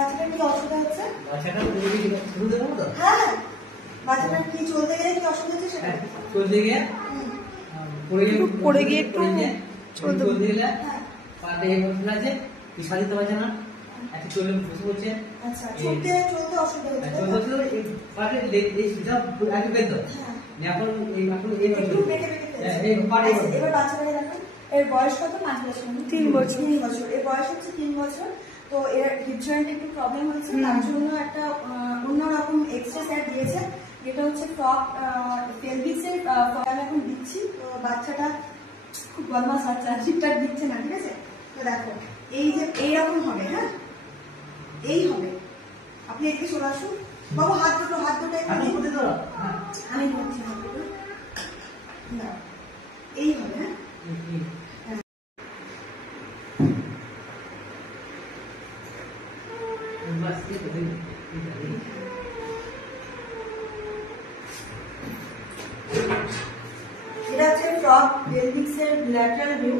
বাচ্চাটার কি অসুবিধা হচ্ছে? বাচ্চাটা শুরু দেবো তো? হ্যাঁ, বাচ্চাটার কি চলতে গেলে কি অসুবিধা হচ্ছে সেটা? চলতে গিয়ে পড়ে গিয়ে একটু চলতে গেলে পাটে আছে পিছাড় দিতে পারছে না, একটা চলে বসে পড়ছে। আচ্ছা, চলতে অসুবিধা হচ্ছে। পাটে একটু বেঁধো এখন এবার বাচ্চাটাকে দেখুন, এর বয়স কত? 5 বছর। 3 বছর। 3 বছর, এর বয়স হচ্ছে 3 বছর। তো এর হিপ জয়েন্টে একটু প্রবলেম হচ্ছে, তার জন্য একটা অন্যরকম এক্সট্রা স্যার দিয়েছে, যেটা হচ্ছে টপ পেলভিক্সের আমি এখন দিচ্ছি। তো বাচ্চাটা খুব বদমাস বাচ্চা, ঠিকঠাক দিচ্ছে না, ঠিক আছে? তো দেখো এই যে এইরকম হবে, হ্যাঁ এই হবে। আপনি এদিকে চলে আসুন বাবু, হাত দুটো এখানে আমি ধরছি, হাত দুটো এই হবে। হ্যাঁ এটা হচ্ছে টপ পেলভিক্সের ল্যাটারাল ভিউ।